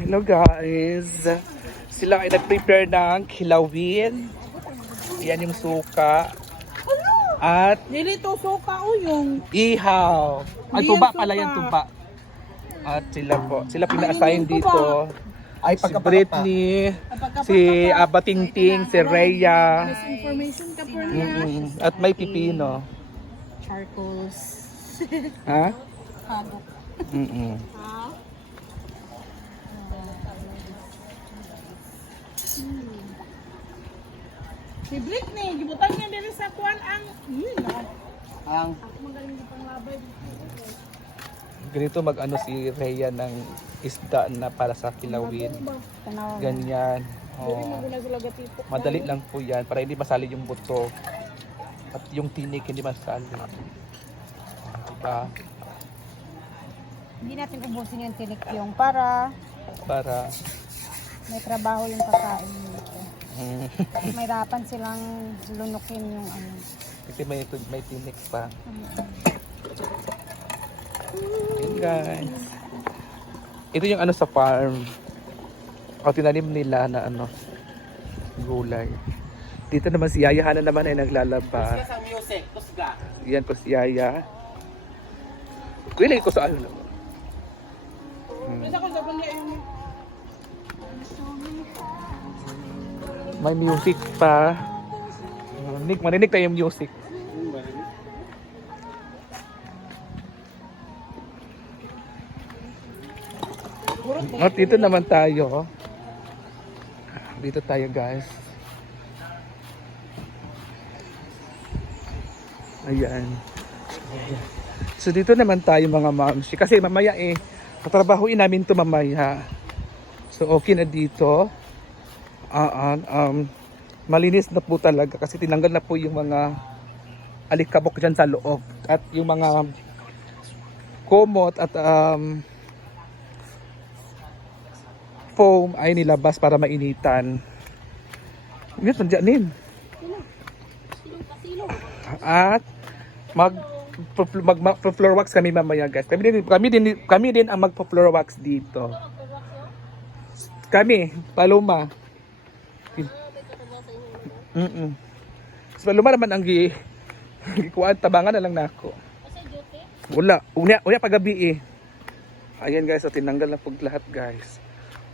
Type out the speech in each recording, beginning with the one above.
Hello guys. Sila ay nag-prepare ng kilawin. Yan yung suka. At Nilito suka o yung ihaw. Ang Hindi tuba yan pala suka. yan, tuba. At sila po. Sila pina-assign Hindi yan dito. Ay, Si Britney, si Abatingting, si Rhea. Misinformation ka po niya. At may pipino. Charcoals. Ha? Habok. Mm-mm. Si Britney, gibutan niya din sa kuan ang Ang magaling di panglabay. Ganito mag-ano si Rhea ng isda na para sa kilawin. Ganyan. Oh. Madali lang po yan para hindi masali yung buto. At yung tinik hindi masali. Diba? Hindi natin ubusin yung tinik yung para Para may trabaho yung kakain nito. mm, May rapan silang lunukin yung ano. kasi may tinik pa. Yun guys. Ito yung ano sa farm. O tinanim nila na ano gulay. Dito naman si Yaya Hana naman ay naglalaba. sa music, kusga. Yan ko si Yaya. Kuya lagi ko sa ano naman. Isa ko sa kunya yung May music pa. Marinig tayo yung music. At dito naman tayo. Dito tayo guys. Ayan. So dito naman tayo mga mamsi. Kasi mamaya tatrabahuin namin to mamaya. So okay na dito. Malinis na po talaga kasi tinanggal na po yung mga alikabok dyan sa loob. At yung mga kumot at foam ay nilabas para mainitan. Yun, nandiyanin. At mag-floor wax kami mamaya guys. Kami din ang mag-floor wax dito. Kami, Paloma. So, Paloma naman ang gikuan, tabangan na lang na ako. Wala, unya pagabi Ayan guys, so tinanggal na po lahat guys.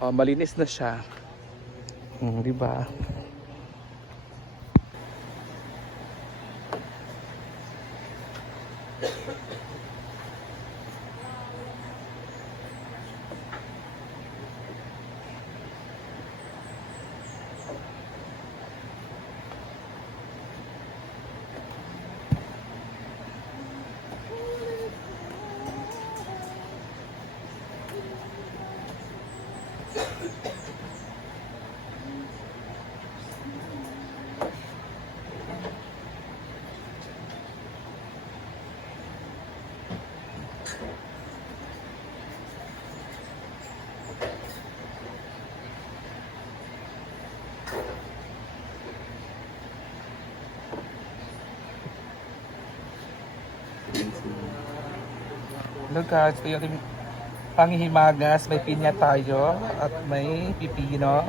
Malinis na siya. Di ba? Hello guys, ito yung panghihimagas, may pinya tayo at may pipino.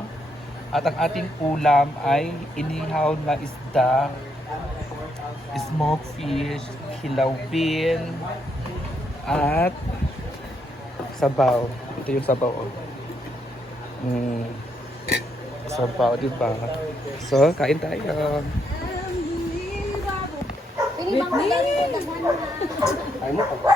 At ang ating ulam ay inihaw na isda, smoked fish, kilawin, at sabaw. Ito yung sabaw. Sabaw, diba? So, kain tayo. Ay mo pa.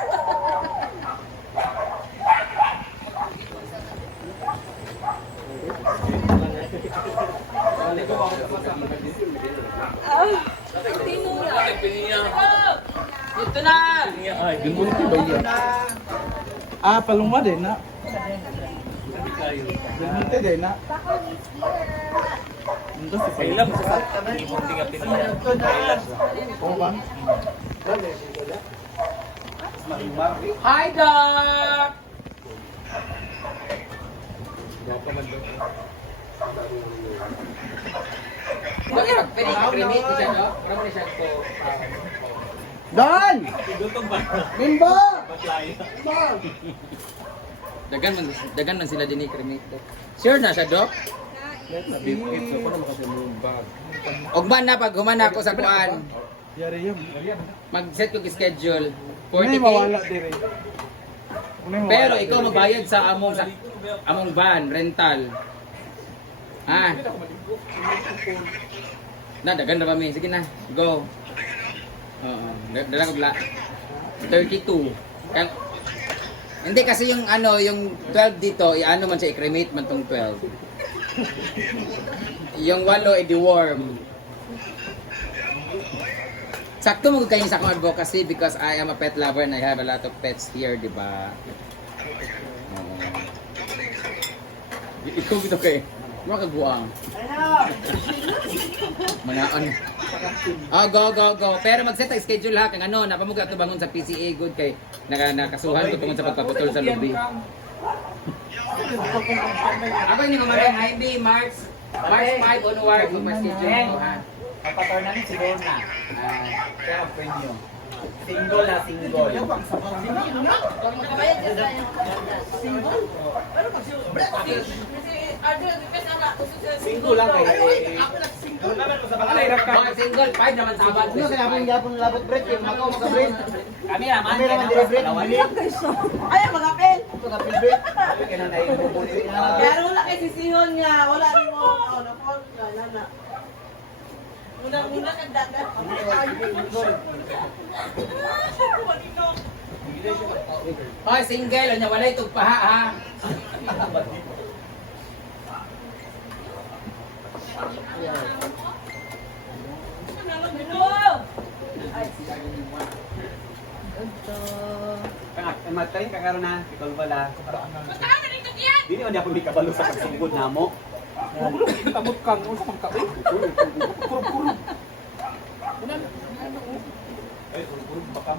ito na. Ay, ganun ko daw yan. Palungwa din na. Ganito din na. Kailan mo sa ibunting at tinala. Oo ba? Hi, Doc! Dan! Limba! Dagan man sila din i-cremate. Sure na siya, Dok? Nabibigit so ko na makasulong bag. Ugman na pag humana ako sa kuan. Yari yun. Mag-set ko schedule. Unay 40K. mawala dire. Unay mawala. Pero ikaw magbayad sa among van rental. Ah. Na dagan na ba mi? Sige na. Go. Oo. Dala ko bla. 32. Hindi kasi yung ano, yung 12 dito, i-ano man siya, i-cremate man tong 12. Yung 8 i-deworm. Sakto mo kayo sa akong advocacy because I am a pet lover and I have a lot of pets here, di ba? Ikaw dito kay mga kaguang. Manaon. Oh, go. Pero mag-set ang schedule ha. Kung ano, napamuga ito bangon sa PCA good kay nakasuhan ko tungkol sa pagpaputol sa lobby. Ako yung mamaya, hindi March 5 onward kung may schedule ko ha. Papator namin si Donna. Kaya premium. Single na single. Single lang kayo. Mga single, 5 naman sabat. Ano kaya yapon labot break yung makaw maka-break. Kami naman. Kami naman dire break. Ay, mag-apel. Maka-break break. Kaya na naibubuli na. Pero wala kay sisihon nga. Wala rin mo. Oh, na-phone ka. Nana. Muna nagdagat. Hoy, single, ano wala itong paha ha. Matayin ka karon na, ikaw bala. Dili man ako di kabalo sa pagsugod namo. Tamot kang usa man ka. Kurub. Ay, kurub bakam.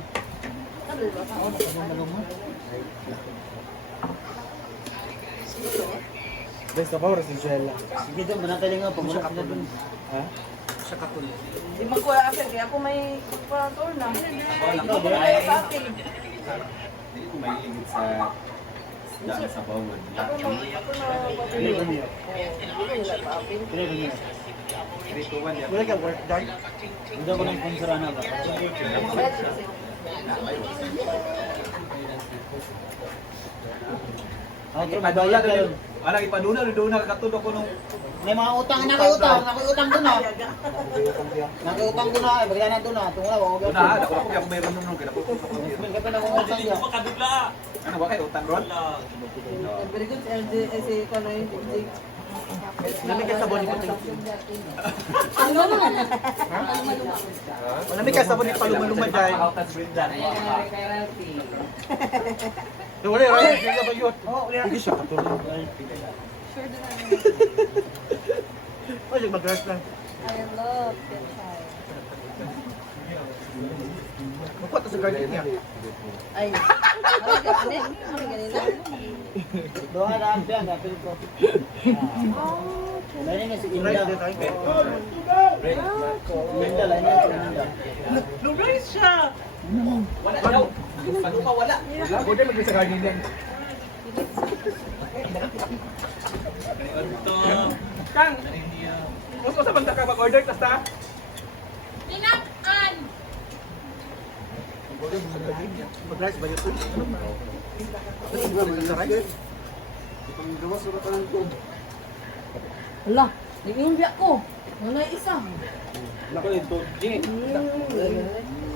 Best of our Venezuela. Sige doon, manataling nga pamula ka doon. Ha? Di man ko apel. Kaya ako may pagpapatour na. Ako Ako may apel. Dili ko mahiligit sa daan sa bawon. Ako na Ano niya? wala pa apel. Wala ka work done? Hindi ko nang sponsor na ba? Ako Ipadula na rin. Alang ipadula rin doon nakakatudo ko nung may mga utang na nakiutang doon na. Nakiutang doon na, bagay na doon na. Tungo na, wag na, ako ako mayroon nung kaya po. May kapit na kung utang niya. Ano ba kayo utang ron? Very good. Si Kanoy. Lamig ka sabon ni Pating. Ano naman? Lamig ka sabon ni Paluma-luma dai. Wala ra sila ba yun? Hindi siya katulog. Sure din namin. Wala mag-rush lang. I love the child. Magkwat sa garden niya. Ay. Doha na ang biyan, napil ko. Lain nga si Inda. Rice din tayo. Inda, lain nga si Inda. Luray siya. Wala daw. Pag pa wala. Wala, pwede mag sa garden niya. Kang! Gusto sa banda ka mag-order basta? Tinakan. Mag-rice ba yun? Sa rice? Gawas ko pa lang ko. Hala, nag-iumbya ko. Wala isa. Lako nito.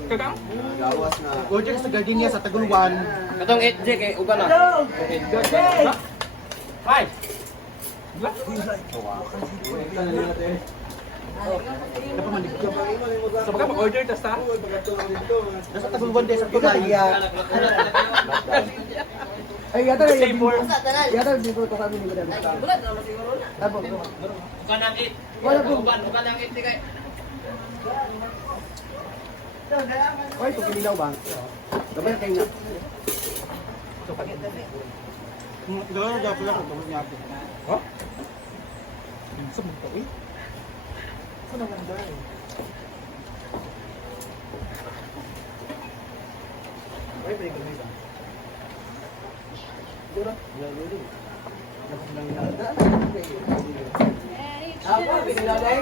Kakang? Gawas na. Order sa garden niya sa Taguluan. Katong 8J kay uban na. Hello. Five. Sa mga mag-order tas ta? Nasa Taguluan din sa Tulaya. Ay, yata na yung yata dito to kami ni Madam. Wala na siguro na. Tabo. Bukan ang 8. Wala po. Bukan ang 8 kay. Oy, ito kinilaw ba? Gabay kayo na. Gawin na pala ko tungkol niya ako. Ha? Sa mga eh. Ano naman dahil? Ay, pwede ka ba? Apa, binilagay?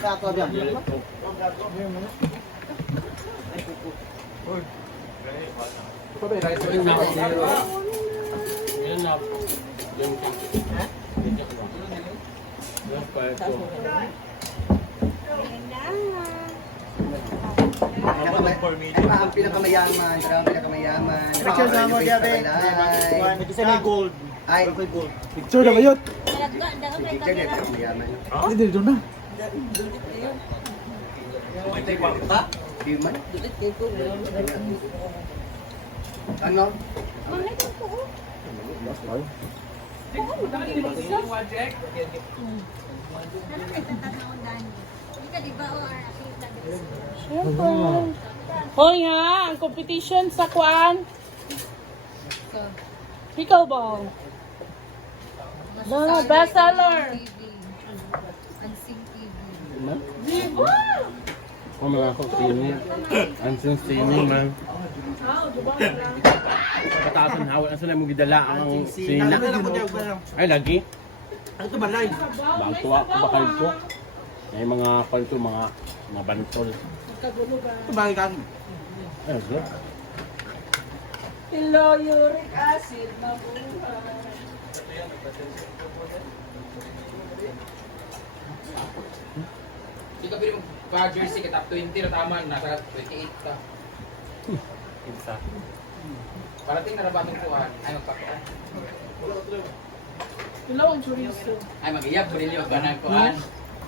Satu aja. Ito ba yung rice ulit na Ang pinakamayaman, ang pinakamayaman. Picture na mo diya, be. Kasi may gold. Ay, gold. picture na ngayon. picture niya, pinakamayaman. Hindi, doon na. Di man? Ano? Hoy ha, ang competition sa kuan. Pickleball. No, bestseller. Unsing TV. Di ba? Oh, mga ako, sini. Ansin sini, man. Pataasan hawa. Asa na mo gidala ang sina? Ay, lagi. Ano ito balay? Bangtuwa ko bakal ko. May mga palto, mga bantol. Ito bagay kan. Ay, good. Hello, uric acid, mabuhay. Di ka pwede mag-jersey ka top 20 na tama, nasa 28 ka. Isa. Parating na nabatong kuhan, ay magpakuhan. Hello, ang chorizo. Ay mag-iyap, brilyo ka ng kuhan.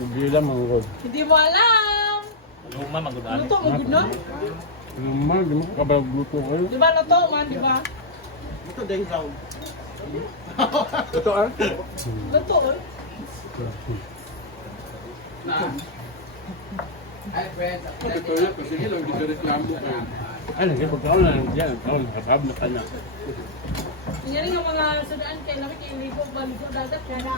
Hindi lang mga good. Hindi mo alam. Luto, magod na? Naman, di mo kabagluto kayo. Di ba luto man, di ba? Ito dahil daw. Ito ah. Luto, oy. Na. Ay friends, kasi lang ginareklamo kayo. Ay, lagi pagkaon na lang dyan. Kaon, nakabab na ka na. Yan yung mga sudaan kay Lami kay Ligo, baligo dagat ka na.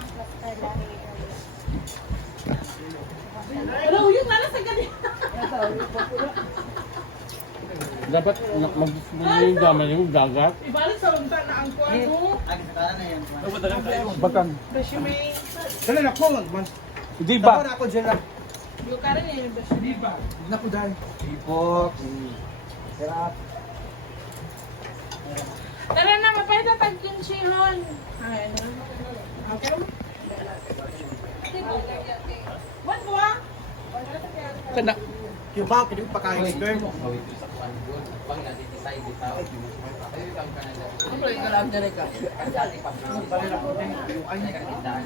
Hello, yung nala sa gabi. Dapat mag-display yung daman yung dagat. Ibalik sa unta na ang kuwan mo. Ay, kasalanan na yan. Bakan. Resume. Dali na ko, man. Di Baka ba? na ako dyan lang. Yung karin eh, yung resume. Di ba? Na ko dahil. Ipok. Sarap. Tara na, mapahita tag yung sihon. Ay, ano? Okay. What ba? Kana. Yung ba, pinag pakain sperm. gawin ko sa kuhan doon. Pang nasi-decide dito. Ay, ikaw ka na dyan. Ano yung kalam na rin ka? Ang dati pa. Ay, nagkatindahan.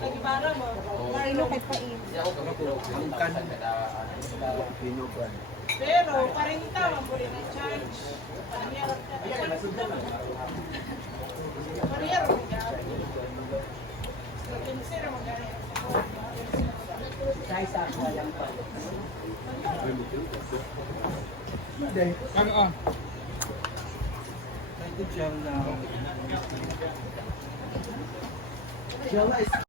Nagibara mo. Marino kay Pain. Hindi ako gumutulog. Ang kansan kada Pero, parang ikaw, ang puli na charge. Parang Ano ah? Ito gel na. Gel is